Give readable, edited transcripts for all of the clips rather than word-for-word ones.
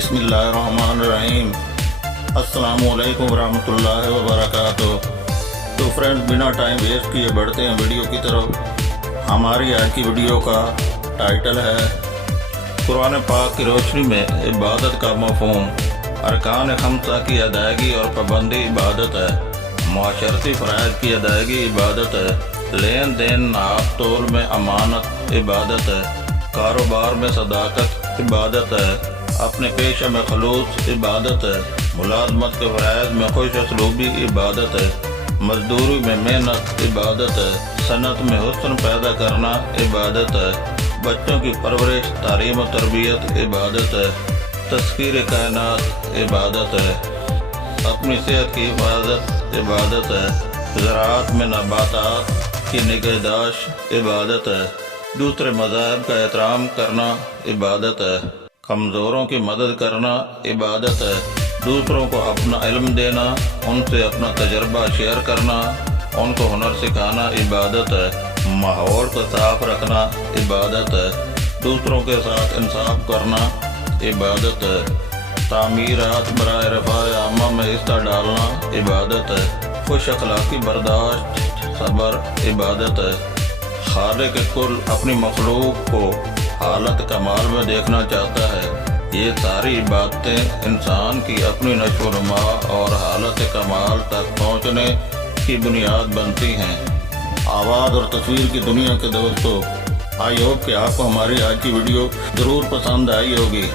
بسم اللہ الرحمن الرحیم۔ السلام علیکم ورحمۃ اللہ وبرکاتہ۔ تو فرینڈ، بنا ٹائم ویسٹ کیے بڑھتے ہیں ویڈیو کی طرف۔ ہماری آج کی ویڈیو کا ٹائٹل ہے قرآن پاک کی روشنی میں عبادت کا مفہوم۔ ارکان خمسہ کی ادائیگی اور پابندی عبادت ہے۔ معاشرتی فرائض کی ادائیگی عبادت ہے۔ لین دین ناپ تول میں امانت عبادت ہے۔ کاروبار میں صداقت عبادت ہے۔ اپنے پیشہ میں خلوص عبادت ہے۔ ملازمت کے فرائض میں خوش اسلوبی عبادت ہے۔ مزدوری میں محنت عبادت ہے۔ صنعت میں حسن پیدا کرنا عبادت ہے۔ بچوں کی پرورش، تعلیم و تربیت عبادت ہے۔ تذکیر کائنات عبادت ہے۔ اپنی صحت کی حفاظت عبادت ہے۔ زراعت میں نباتات کی نگہداشت عبادت ہے۔ دوسرے مذاہب کا احترام کرنا عبادت ہے۔ کمزوروں کی مدد کرنا عبادت ہے۔ دوسروں کو اپنا علم دینا، ان سے اپنا تجربہ شیئر کرنا، ان کو ہنر سکھانا عبادت ہے۔ ماحول کو صاف رکھنا عبادت ہے۔ دوسروں کے ساتھ انصاف کرنا عبادت ہے۔ تعمیرات برائے رفاع عامہ میں حصہ ڈالنا عبادت ہے۔ خوش اخلاقی برداشت صبر عبادت ہے۔ خالق کل اپنی مخلوق کو حالت کمال میں دیکھنا چاہتا ہے۔ یہ ساری عبادتیں انسان کی اپنی نشو و نما اور حالت کمال تک پہنچنے کی بنیاد بنتی ہیں۔ آواز اور تصویر کی دنیا کے دوستو، آئی ہوپ کہ آپ کو ہماری آج کی ویڈیو ضرور پسند آئی ہوگی۔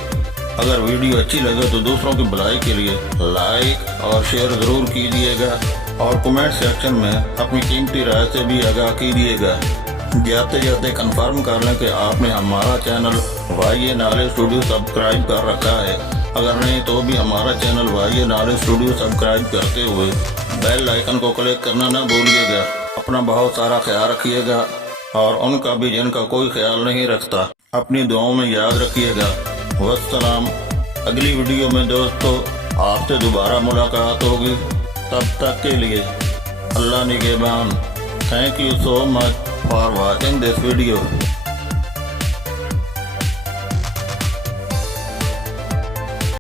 اگر ویڈیو اچھی لگے تو دوسروں کی بھلائی کے لیے لائک اور شیئر ضرور کیجیے گا، اور کمنٹ سیکشن میں اپنی قیمتی رائے سے بھی آگاہ کیجیے گا۔ جاتے جاتے کنفرم کر لیں کہ آپ نے ہمارا channel Y knowledge studio subscribe کر رکھا ہے۔ اگر نہیں تو بھی ہمارا channel Y knowledge studio subscribe کرتے ہوئے بیل آئیکن کو کلک کرنا نہ بھولیے گا۔ اپنا بہت سارا خیال رکھیے گا، اور ان کا بھی جن کا کوئی خیال نہیں رکھتا اپنی دعاؤں میں یاد رکھیے گا۔ والسلام۔ اگلی ویڈیو میں دوستو آپ سے دوبارہ ملاقات ہوگی۔ تب تک کے لیے اللہ نگہبان۔ Thank you so much for watching this video.